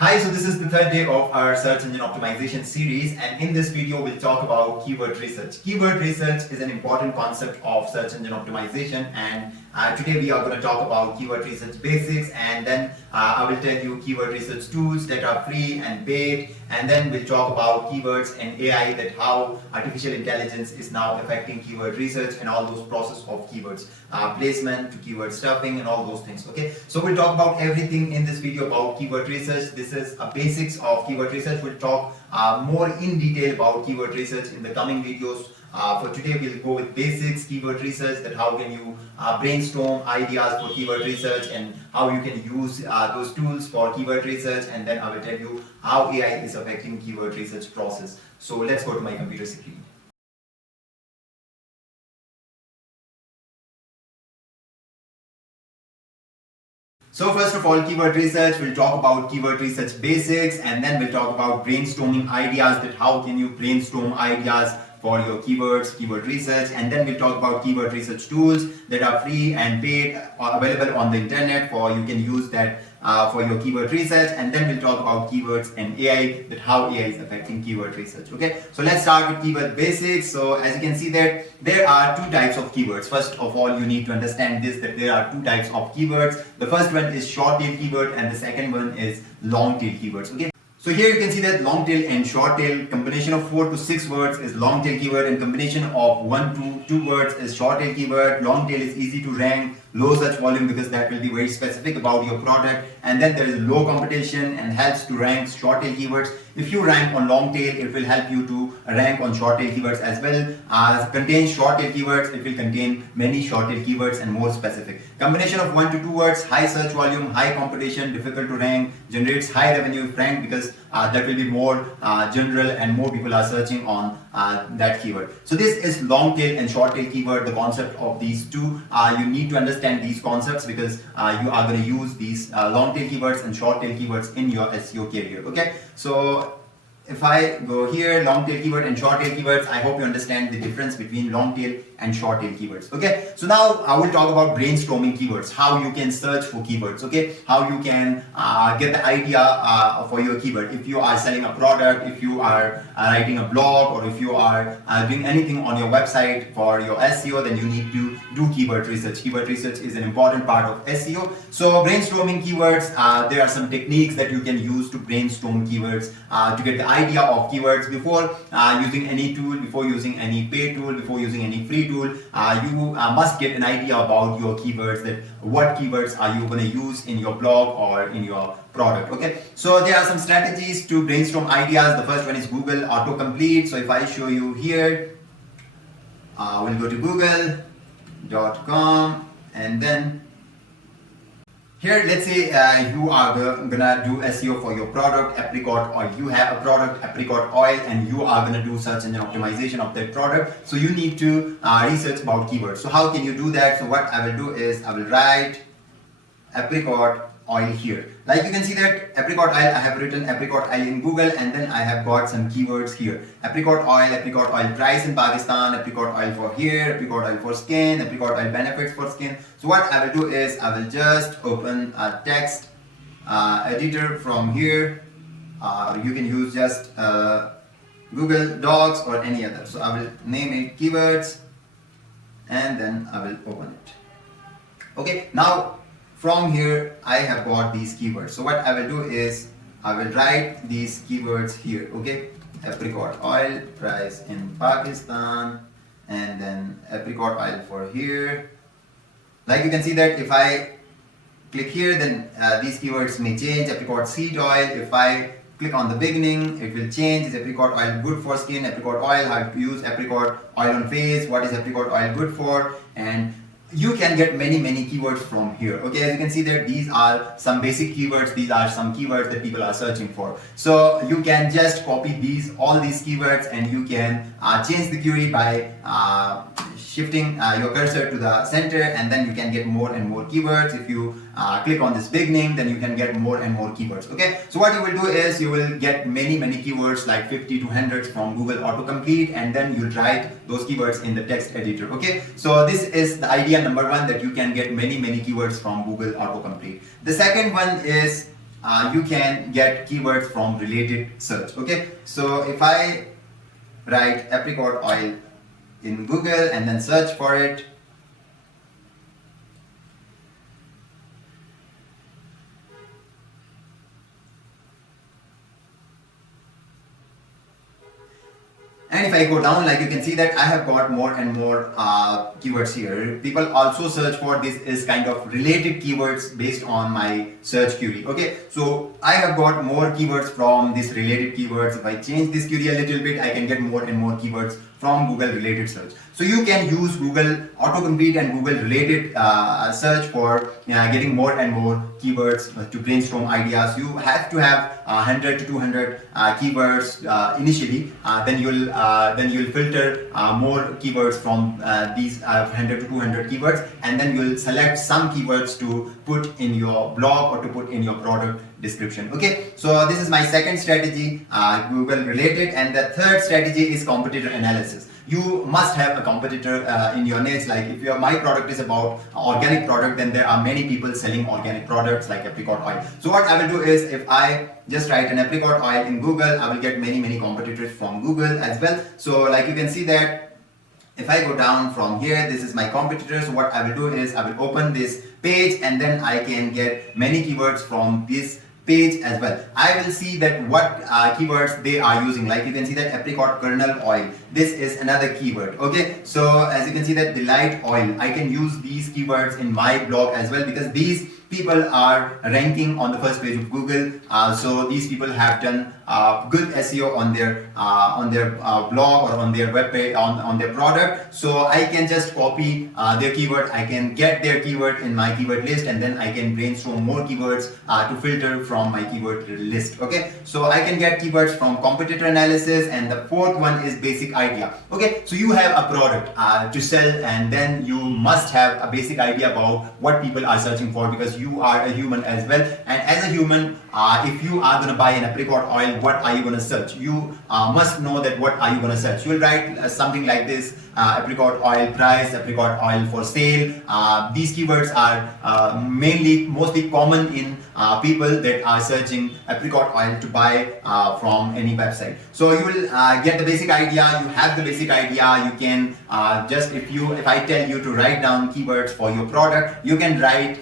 Hi, so this is the third day of our search engine optimization series, and in this video we'll talk about keyword research. Keyword research is an important concept of search engine optimization, and today we are going to talk about keyword research basics, and then I will tell you keyword research tools that are free and paid, and then we'll talk about keywords and AI, that how artificial intelligence is now affecting keyword research and all those process of keywords, placement to keyword stuffing and all those things. Okay, so we'll talk about everything in this video about keyword research. This is a basics of keyword research. We'll talk more in detail about keyword research in the coming videos. For today we'll go with basics keyword research, that how can you brainstorm ideas for keyword research and how you can use those tools for keyword research, and then I will tell you how AI is affecting keyword research process. So let's go to my computer screen. So first of all, keyword research, we'll talk about keyword research basics, and then we'll talk about brainstorming ideas, that how can you brainstorm ideas for your keywords, keyword research, and then we'll talk about keyword research tools that are free and paid, available on the internet, for you can use that for your keyword research, and then we'll talk about keywords and AI, that how AI is affecting keyword research. Okay, so let's start with keyword basics. So as you can see that there are two types of keywords. First of all, you need to understand this, that there are two types of keywords. The first one is short tail keyword and the second one is long tail keywords. Okay, so here you can see that long tail and short tail, combination of 4 to 6 words is long tail keyword, and combination of 1 to 2 words is short tail keyword. Long tail is easy to rank, low search volume because that will be very specific about your product, and then there is low competition and helps to rank short tail keywords. If you rank on long tail, it will help you to rank on short tail keywords as well. As contains short tail keywords, it will contain many short tail keywords and more specific. Combination of 1 to 2 words, high search volume, high competition, difficult to rank, generates high revenue if ranked, because that will be more general and more people are searching on that keyword. So this is long tail and short tail keyword. The concept of these two, you need to understand these concepts, because you are going to use these long tail keywords and short tail keywords in your SEO career. Okay, so if I go here, long tail keyword and short tail keywords, I hope you understand the difference between long tail and short tail keywords. Okay, so now I will talk about brainstorming keywords, how you can search for keywords. Okay, how you can get the idea for your keyword. If you are selling a product, if you are writing a blog, or if you are doing anything on your website for your SEO, then you need to do keyword research. Keyword research is an important part of SEO. So brainstorming keywords, there are some techniques that you can use to brainstorm keywords, to get the idea of keywords before using any tool, before using any paid tool, before using any free tool. You must get an idea about your keywords, that what keywords are you going to use in your blog or in your product. Okay, so there are some strategies to brainstorm ideas. The first one is Google autocomplete. So if I show you here, we'll go to google.com, and then here, let's say you are gonna do SEO for your product apricot, or you have a product apricot oil, and you are gonna do search engine optimization of that product. So you need to research about keywords. So how can you do that? So what I will do is I will write apricot oil here. Like you can see that apricot oil, I have written apricot oil in Google, and then I have got some keywords here. Apricot oil price in Pakistan, apricot oil for here, apricot oil for skin, apricot oil benefits for skin. So what I will do is I will just open a text editor from here. You can use just Google Docs or any other. So I will name it keywords, and then I will open it. Okay, now from here I have got these keywords. So what I will do is I will write these keywords here. Okay, apricot oil price in Pakistan, and then apricot oil for here. Like you can see that if I click here, then these keywords may change. Apricot seed oil, if I click on the beginning, it will change. Is apricot oil good for skin? Apricot oil, how to use apricot oil on face, what is apricot oil good for? And you can get many keywords from here. Okay, as you can see that these are some basic keywords, these are some keywords that people are searching for. So you can just copy all these keywords, and you can change the query by shifting your cursor to the center, and then you can get more and more keywords. If you click on this beginning, then you can get more and more keywords. Okay, so what you will do is you will get many keywords, like 50 to 100 from Google autocomplete, and then you'll write those keywords in the text editor. Okay, so this is the idea number one, that you can get many keywords from Google autocomplete. The second one is you can get keywords from related search. Okay, so if I write apricot oil in Google and then search for it, and if I go down, like you can see that I have got more and more keywords here. People also search for this is kind of related keywords based on my search query. Okay, so I have got more keywords from this related keywords. If I change this query a little bit, I can get more and more keywords from Google related search. So you can use Google autocomplete and Google related search for getting more and more keywords to brainstorm ideas. You have to have 100 to 200 keywords initially. Then you'll filter more keywords from these 100 to 200 keywords, and then you'll select some keywords to put in your blog or to put in your product description. Okay, so this is my second strategy, Google related, and the third strategy is competitor analysis. You must have a competitor in your niche. Like if my product is about organic product, then there are many people selling organic products like apricot oil. So what I will do is, if I just write an apricot oil in Google, I will get many competitors from Google as well. So like you can see that if I go down from here, this is my competitors. So what I will do is I will open this page, and then I can get many keywords from this page as well. I will see that what keywords they are using. Like you can see that apricot kernel oil, this is another keyword. Okay, so as you can see that delight oil, I can use these keywords in my blog as well, because these people are ranking on the first page of Google. So these people have done good SEO on their blog or on their web page, on their product. So I can just copy their keyword. I can get their keyword in my keyword list, and then I can brainstorm more keywords to filter from my keyword list. Okay, so I can get keywords from competitor analysis, and the fourth one is basic idea. Okay, so you have a product to sell, and then you must have a basic idea about what people are searching for, because you are a human as well. And as a human, if you are going to buy an apricot oil, what are you going to search? You must know that what are you going to search. You will write something like this: apricot oil price, apricot oil for sale. These keywords are mostly common in people that are searching apricot oil to buy from any website. So you will get the basic idea. You have the basic idea. You can if I tell you to write down keywords for your product, you can write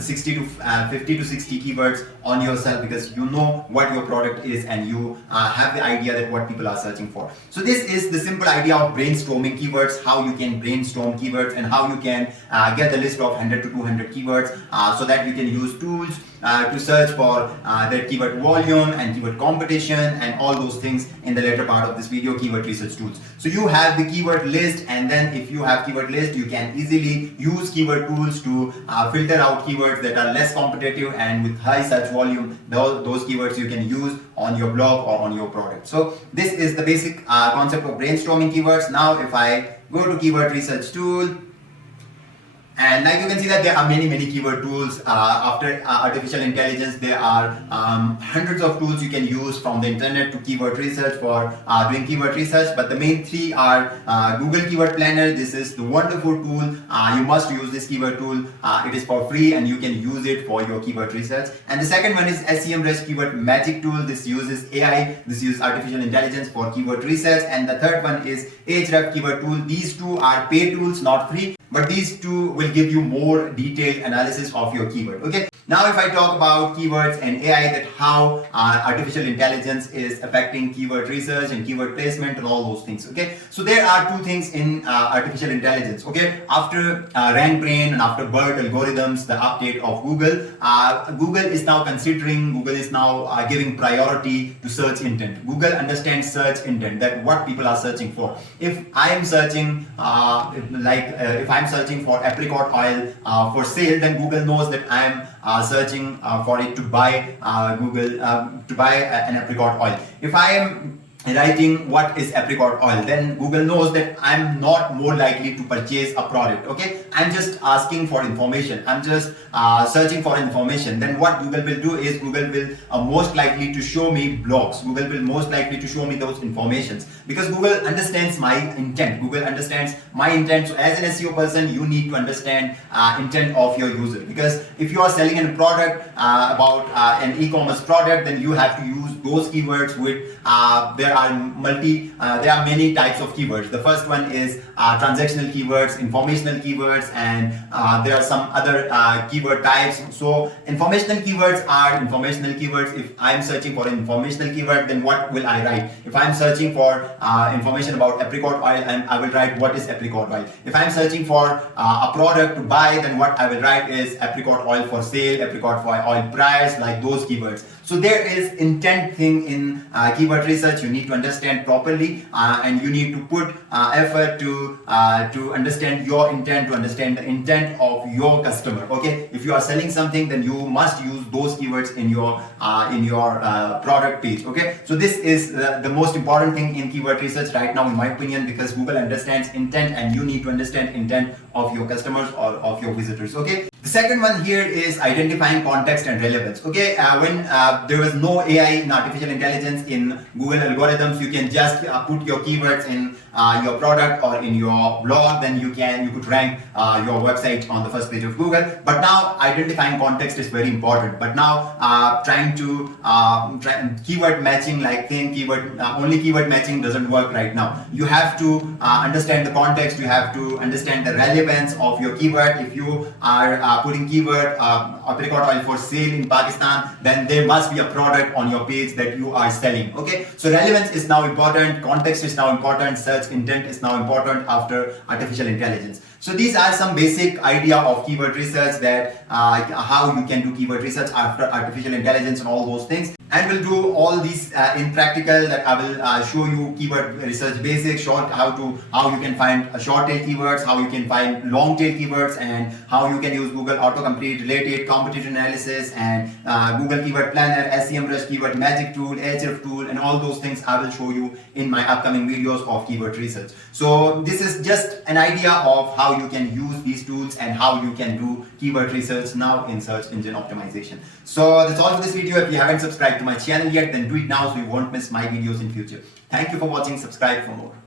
50 to 60 keywords on yourself, because you know what your product is and you have the idea that what people are searching for. So this is the simple idea of brainstorming keywords, how you can brainstorm keywords, and how you can get the list of 100 to 200 keywords so that you can use tools to search for their keyword volume and keyword competition and all those things in the later part of this video, keyword research tools. So you have the keyword list, and then if you have keyword list, you can easily use keyword tools to filter out keywords that are less competitive and with high search volume. Those keywords you can use on your blog or on your product. So this is the basic concept of brainstorming keywords. Now if I go to keyword research tool, and like you can see that there are many keyword tools. After artificial intelligence, there are hundreds of tools you can use from the internet to keyword research for doing keyword research. But the main three are Google Keyword Planner. This is the wonderful tool. You must use this keyword tool. It is for free and you can use it for your keyword research. And the second one is SEMrush Keyword Magic Tool. This uses AI. This uses artificial intelligence for keyword research. And the third one is Ahrefs Keyword Tool. These two are paid tools, not free. But these two will give you more detailed analysis of your keyword. Okay. Now, if I talk about keywords and AI, that how artificial intelligence is affecting keyword research and keyword placement and all those things. Okay. So there are two things in artificial intelligence. Okay. After RankBrain and after BERT algorithms, the update of Google, Google is now giving priority to search intent. Google understands search intent, that what people are searching for. If I am searching if I'm searching for apricot oil for sale, then Google knows that I am searching for it to buy an apricot oil. If I am writing what is apricot oil, then Google knows that I'm not more likely to purchase a product. Okay, I'm just asking for information, I'm just searching for information. Then what Google will do is Google will most likely to show me blogs, Google will most likely to show me those informations, because Google understands my intent, Google understands my intent. So as an SEO person, you need to understand intent of your user, because if you are selling a product about an e-commerce product, then you have to use those keywords with there are many types of keywords. The first one is transactional keywords, informational keywords, and there are some other keyword types. So informational keywords are informational keywords. If I'm searching for an informational keyword, then what will I write? If I'm searching for information about apricot oil, I will write what is apricot oil. If I'm searching for a product to buy, then what I will write is apricot oil for sale, apricot oil price, like those keywords. So there is intent thing in keyword research. You need to understand properly, and you need to put effort to understand your intent, to understand the intent of your customer. Okay, if you are selling something, then you must use those keywords in your product page. Okay, so this is the most important thing in keyword research right now, in my opinion, because Google understands intent, and you need to understand intent of your customers or of your visitors. Okay, the second one here is identifying context and relevance. Okay, when there was no AI in artificial intelligence in Google algorithms, you can just put your keywords in your product or in your blog, then you could rank your website on the first page of Google. But now identifying context is very important. But now trying to keyword matching, like thing keyword only keyword matching doesn't work right now. You have to understand the context, you have to understand the relevance of your keyword. If you are putting keyword apricot oil for sale in Pakistan, then there must be a product on your page that you are selling. Okay, so relevance is now important, context is now important, search intent is now important after artificial intelligence. So these are some basic idea of keyword research, that how you can do keyword research after artificial intelligence and all those things. And we'll do all these in practical, that I will show you keyword research basics, how you can find short tail keywords, how you can find long tail keywords, and how you can use Google autocomplete, related competition analysis, and Google keyword planner, SEMrush keyword magic tool, Ahrefs tool, and all those things I will show you in my upcoming videos of keyword research. So this is just an idea of how you can use these tools and how you can do keyword research now in search engine optimization. So that's all for this video. If you haven't subscribed to my channel yet, then do it now so you won't miss my videos in future. Thank you for watching. Subscribe for more.